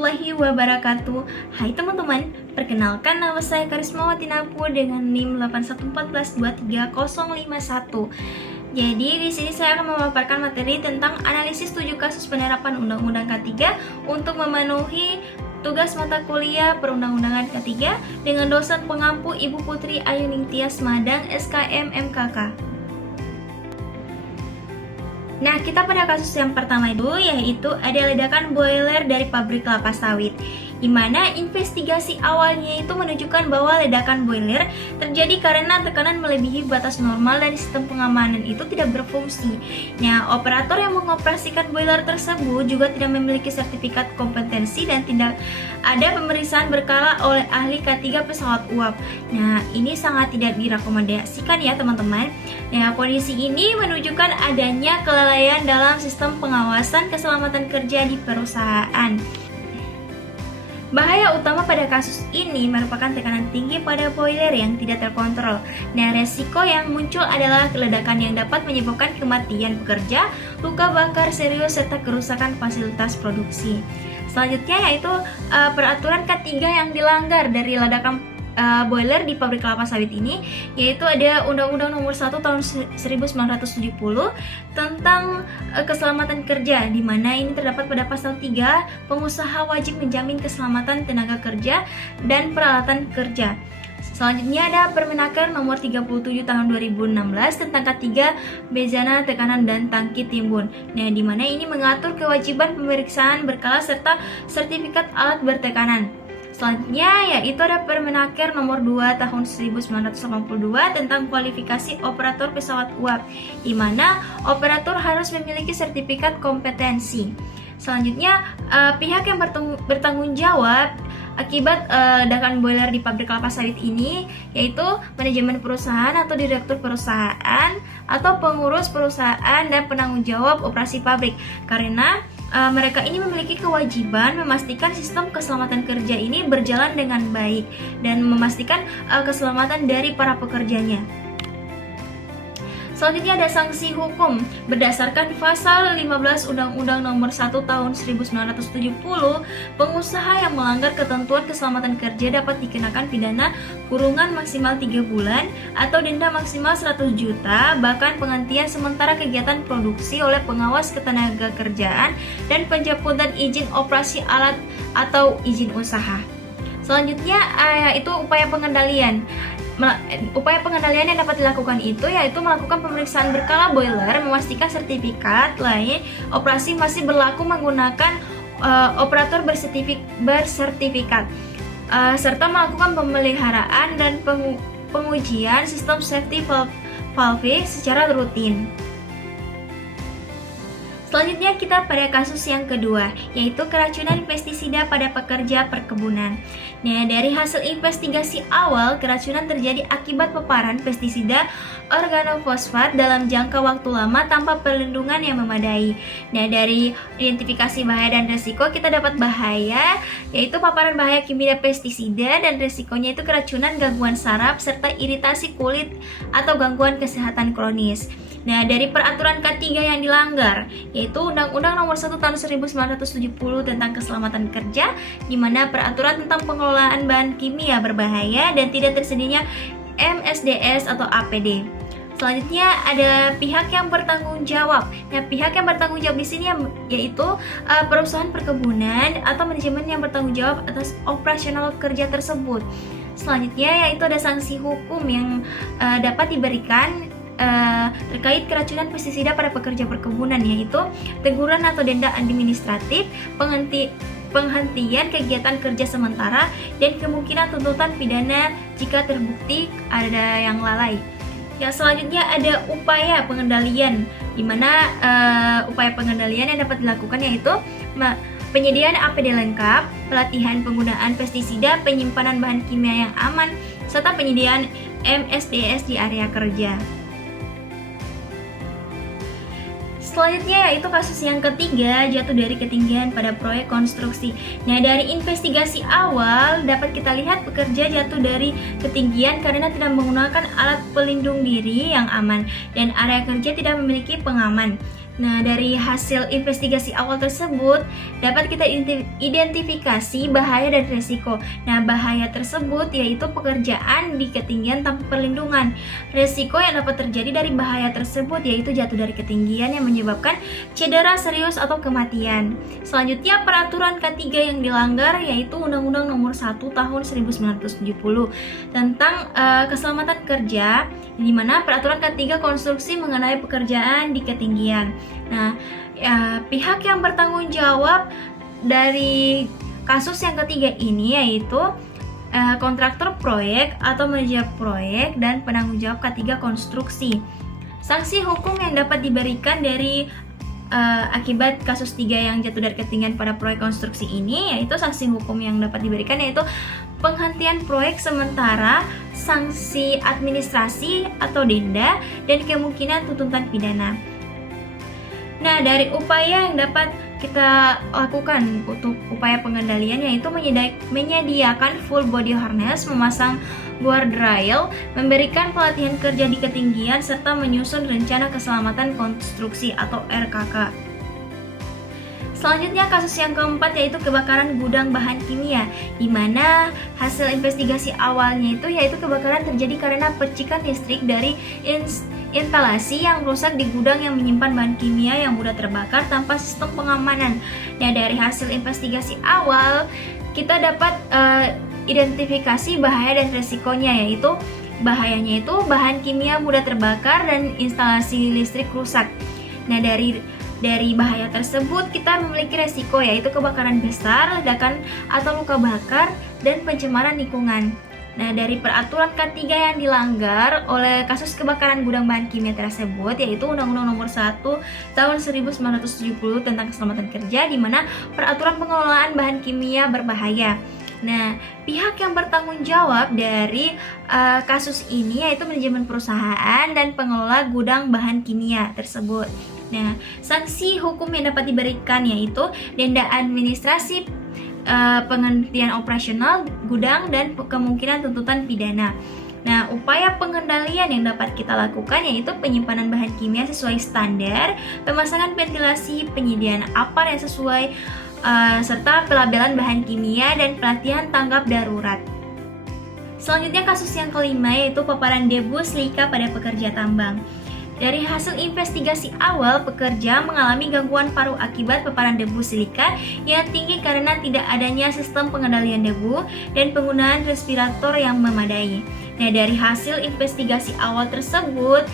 warahmatullahi wabarakatuh. Hai teman-teman, perkenalkan nama saya Karismawati Napu dengan NIM 814123051. Jadi di sini saya akan memaparkan materi tentang analisis 7 kasus penerapan Undang-Undang K3 untuk memenuhi tugas mata kuliah Perundang-undangan K3 dengan dosen pengampu Ibu Putri Ayuning Tias Madang, SKM MKK. Nah, kita pada kasus yang pertama itu, yaitu ada ledakan boiler dari pabrik kelapa sawit, di mana investigasi awalnya itu menunjukkan bahwa ledakan boiler terjadi karena tekanan melebihi batas normal dan sistem pengamanan itu tidak berfungsi. Nah, operator yang mengoperasikan boiler tersebut juga tidak memiliki sertifikat kompetensi dan tidak ada pemeriksaan berkala oleh ahli K3 pesawat uap. Nah, ini sangat tidak direkomendasikan ya teman-teman. Nah, kondisi ini menunjukkan adanya kelalaian dalam sistem pengawasan keselamatan kerja di perusahaan. Bahaya utama pada kasus ini merupakan tekanan tinggi pada boiler yang tidak terkontrol. Nah, resiko yang muncul adalah ledakan yang dapat menyebabkan kematian pekerja, luka bakar serius, serta kerusakan fasilitas produksi. Selanjutnya yaitu peraturan K3 yang dilanggar dari ledakan boiler di pabrik kelapa sawit ini, yaitu ada Undang-Undang Nomor 1 Tahun 1970 tentang keselamatan kerja, di mana ini terdapat pada pasal 3, pengusaha wajib menjamin keselamatan tenaga kerja dan peralatan kerja. Selanjutnya ada Permenaker Nomor 37 Tahun 2016 tentang K3 bejana tekanan dan tangki timbun. Nah, di mana ini mengatur kewajiban pemeriksaan berkala serta sertifikat alat bertekanan. Selanjutnya yaitu ada Permenaker Nomor 2 Tahun 1982 tentang kualifikasi operator pesawat uap, di mana operator harus memiliki sertifikat kompetensi. Selanjutnya pihak yang bertanggung jawab akibat ledakan boiler di pabrik kelapa sawit ini yaitu manajemen perusahaan atau direktur perusahaan atau pengurus perusahaan dan penanggung jawab operasi pabrik, karena mereka ini memiliki kewajiban memastikan sistem keselamatan kerja ini berjalan dengan baik dan memastikan keselamatan dari para pekerjanya. Selanjutnya ada sanksi hukum. Berdasarkan pasal 15 Undang-Undang Nomor 1 Tahun 1970, pengusaha yang melanggar ketentuan keselamatan kerja dapat dikenakan pidana kurungan maksimal 3 bulan atau denda maksimal 100 juta, bahkan penghentian sementara kegiatan produksi oleh pengawas ketenagakerjaan dan pencabutan izin operasi alat atau izin usaha. Selanjutnya yaitu upaya pengendalian. Upaya pengendalian yang dapat dilakukan itu yaitu melakukan pemeriksaan berkala boiler, memastikan sertifikat lain operasi masih berlaku menggunakan operator bersertifikat, serta melakukan pemeliharaan dan pengujian sistem safety valve secara rutin. Selanjutnya kita pada kasus yang kedua, yaitu keracunan pestisida pada pekerja perkebunan. Nah, dari hasil investigasi awal, keracunan terjadi akibat paparan pestisida organofosfat dalam jangka waktu lama tanpa perlindungan yang memadai. Nah, dari identifikasi bahaya dan resiko, kita dapat bahaya, yaitu paparan bahaya kimia pestisida, dan resikonya itu keracunan, gangguan saraf, serta iritasi kulit atau gangguan kesehatan kronis. Nah, dari peraturan K3 yang dilanggar, yaitu Undang-Undang Nomor 1 Tahun 1970 tentang keselamatan kerja, di mana peraturan tentang pengelolaan bahan kimia berbahaya dan tidak tersedianya MSDS atau APD. Selanjutnya ada pihak yang bertanggung jawab. Nah, pihak yang bertanggung jawab di sini yaitu perusahaan perkebunan atau manajemen yang bertanggung jawab atas operasional kerja tersebut. Selanjutnya yaitu ada sanksi hukum yang dapat diberikan terkait keracunan pestisida pada pekerja perkebunan, yaitu teguran atau denda administratif, penghentian kegiatan kerja sementara, dan kemungkinan tuntutan pidana jika terbukti ada yang lalai. Yang selanjutnya ada upaya pengendalian, di mana upaya pengendalian yang dapat dilakukan yaitu penyediaan APD lengkap, pelatihan penggunaan pestisida, penyimpanan bahan kimia yang aman, serta penyediaan MSDS di area kerja. Selanjutnya yaitu kasus yang ketiga, jatuh dari ketinggian pada proyek konstruksi. Nah, dari investigasi awal dapat kita lihat pekerja jatuh dari ketinggian karena tidak menggunakan alat pelindung diri yang aman dan area kerja tidak memiliki pengaman. Nah, dari hasil investigasi awal tersebut dapat kita identifikasi bahaya dan resiko. Nah, bahaya tersebut yaitu pekerjaan di ketinggian tanpa perlindungan. Resiko yang dapat terjadi dari bahaya tersebut yaitu jatuh dari ketinggian yang menyebabkan cedera serius atau kematian. Selanjutnya, peraturan K3 yang dilanggar yaitu Undang-Undang Nomor 1 Tahun 1970 tentang keselamatan kerja, di mana peraturan K3 konstruksi mengenai pekerjaan di ketinggian. Nah, pihak yang bertanggung jawab dari kasus yang ketiga ini yaitu kontraktor proyek atau manajer proyek dan penanggung jawab K3 konstruksi. Sanksi hukum yang dapat diberikan dari akibat kasus 3 yang jatuh dari ketinggian pada proyek konstruksi ini yaitu sanksi hukum yang dapat diberikan yaitu penghentian proyek sementara, sanksi administrasi atau denda, dan kemungkinan tuntutan pidana. Nah, dari upaya yang dapat kita lakukan untuk upaya pengendalian yaitu menyediakan full body harness, memasang guardrail, memberikan pelatihan kerja di ketinggian, serta menyusun rencana keselamatan konstruksi atau RKK. Selanjutnya kasus yang keempat yaitu kebakaran gudang bahan kimia, di mana hasil investigasi awalnya yaitu kebakaran terjadi karena percikan listrik dari instalasi yang rusak di gudang yang menyimpan bahan kimia yang mudah terbakar tanpa sistem pengamanan. Nah, dari hasil investigasi awal kita dapat identifikasi bahaya dan resikonya, yaitu bahayanya itu bahan kimia mudah terbakar dan instalasi listrik rusak. Nah, dari bahaya tersebut kita memiliki resiko yaitu kebakaran besar, ledakan atau luka bakar, dan pencemaran lingkungan. Nah, dari peraturan K3 yang dilanggar oleh kasus kebakaran gudang bahan kimia tersebut yaitu Undang-Undang Nomor 1 Tahun 1970 tentang keselamatan kerja, di mana peraturan pengelolaan bahan kimia berbahaya. Nah, pihak yang bertanggung jawab dari kasus ini yaitu manajemen perusahaan dan pengelola gudang bahan kimia tersebut. Nah, sanksi hukum yang dapat diberikan yaitu denda administrasi, penghentian operasional gudang, dan kemungkinan tuntutan pidana. Nah, upaya pengendalian yang dapat kita lakukan yaitu penyimpanan bahan kimia sesuai standar, pemasangan ventilasi, penyediaan APAR yang sesuai, serta pelabelan bahan kimia dan pelatihan tanggap darurat. Selanjutnya kasus yang kelima yaitu paparan debu silika pada pekerja tambang. Dari hasil investigasi awal, pekerja mengalami gangguan paru akibat paparan debu silika yang tinggi karena tidak adanya sistem pengendalian debu dan penggunaan respirator yang memadai. Nah, dari hasil investigasi awal tersebut,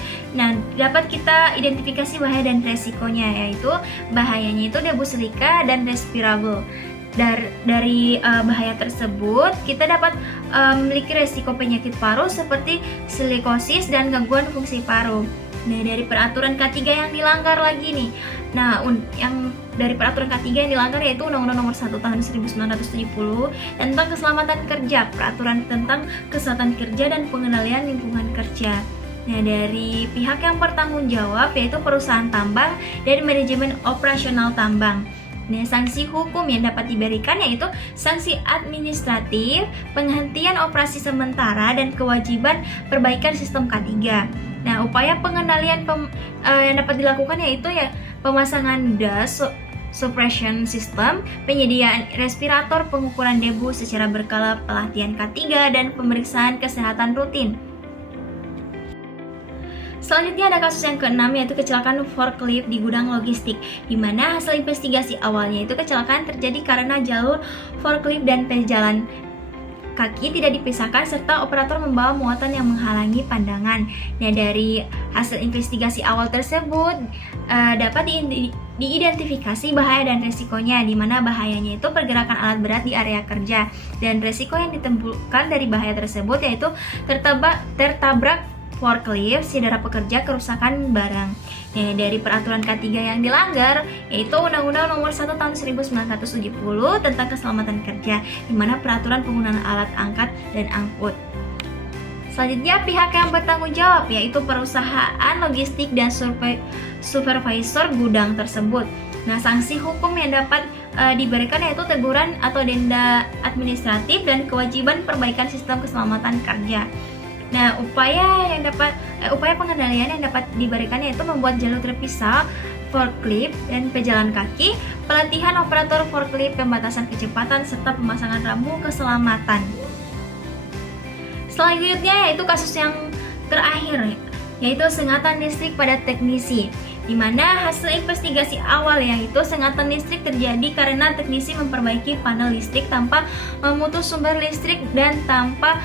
dapat kita identifikasi bahaya dan resikonya, yaitu bahayanya itu debu silika dan respirable. Dari bahaya tersebut, kita dapat memiliki resiko penyakit paru seperti silikosis dan gangguan fungsi paru. Nah, dari peraturan K3 yang dilanggar lagi nih. Nah, yang dari peraturan K3 yang dilanggar yaitu Undang-Undang Nomor 1 Tahun 1970 tentang keselamatan kerja, peraturan tentang kesehatan kerja dan pengendalian lingkungan kerja. Nah, dari pihak yang bertanggung jawab yaitu perusahaan tambang dan manajemen operasional tambang. Nah, sanksi hukum yang dapat diberikan yaitu sanksi administratif, penghentian operasi sementara, dan kewajiban perbaikan sistem K3. Nah, upaya pengendalian yang dapat dilakukan yaitu pemasangan dust suppression system, penyediaan respirator, pengukuran debu secara berkala, pelatihan K3, dan pemeriksaan kesehatan rutin. Selanjutnya ada kasus yang keenam yaitu kecelakaan forklift di gudang logistik, di mana hasil investigasi awalnya itu kecelakaan terjadi karena jalur forklift dan pejalan kaki tidak dipisahkan serta operator membawa muatan yang menghalangi pandangan. Nah, dari hasil investigasi awal tersebut dapat diidentifikasi bahaya dan resikonya, di mana bahayanya itu pergerakan alat berat di area kerja, dan resiko yang ditimbulkan dari bahaya tersebut yaitu tertabrak forklift, cedera pekerja, kerusakan barang. Nah, dari peraturan K3 yang dilanggar yaitu Undang-Undang Nomor 1 Tahun 1970 tentang keselamatan kerja, di mana peraturan penggunaan alat angkat dan angkut. Selanjutnya pihak yang bertanggung jawab yaitu perusahaan logistik dan supervisor gudang tersebut. Nah, sanksi hukum yang dapat diberikan yaitu teguran atau denda administratif dan kewajiban perbaikan sistem keselamatan kerja. Nah, upaya pengendalian yang dapat diberikan yaitu membuat jalur terpisah forklift dan pejalan kaki, pelatihan operator forklift, pembatasan kecepatan, serta pemasangan rambu keselamatan. Selanjutnya yaitu kasus yang terakhir, yaitu sengatan listrik pada teknisi, di mana hasil investigasi awal yaitu sengatan listrik terjadi karena teknisi memperbaiki panel listrik tanpa memutus sumber listrik dan tanpa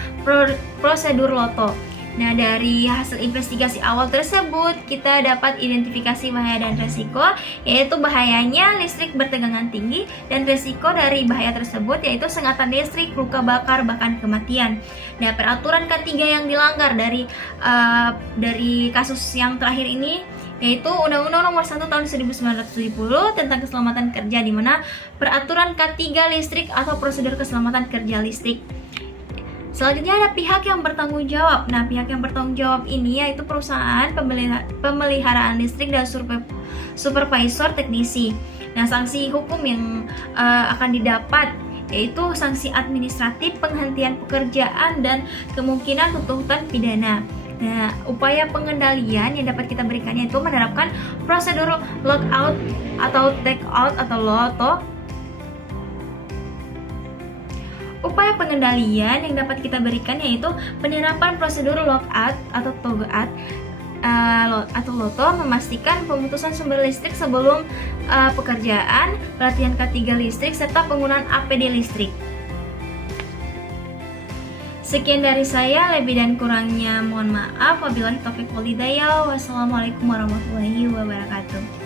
prosedur loto. Nah, dari hasil investigasi awal tersebut kita dapat identifikasi bahaya dan resiko, yaitu bahayanya listrik bertegangan tinggi dan resiko dari bahaya tersebut yaitu sengatan listrik, luka bakar, bahkan kematian. Nah, peraturan K3 yang dilanggar dari kasus yang terakhir ini yaitu Undang-Undang Nomor 1 Tahun 1970 tentang keselamatan kerja, di mana peraturan K3 listrik atau prosedur keselamatan kerja listrik. Selanjutnya ada pihak yang bertanggung jawab. Nah, pihak yang bertanggung jawab ini yaitu perusahaan pemeliharaan listrik dan supervisor teknisi. Nah, sanksi hukum yang akan didapat yaitu sanksi administratif, penghentian pekerjaan, dan kemungkinan tuntutan pidana. Nah, upaya pengendalian yang dapat kita berikan yaitu menerapkan prosedur lockout atau take out atau LOTO. Upaya pengendalian yang dapat kita berikan yaitu penerapan prosedur lockout atau TOGOAT atau LOTO, memastikan pemutusan sumber listrik sebelum pekerjaan, pelatihan K3 listrik, serta penggunaan APD listrik. Sekian dari saya, lebih dan kurangnya mohon maaf. Wabillahi taufiq wal hidayah. Wassalamualaikum warahmatullahi wabarakatuh.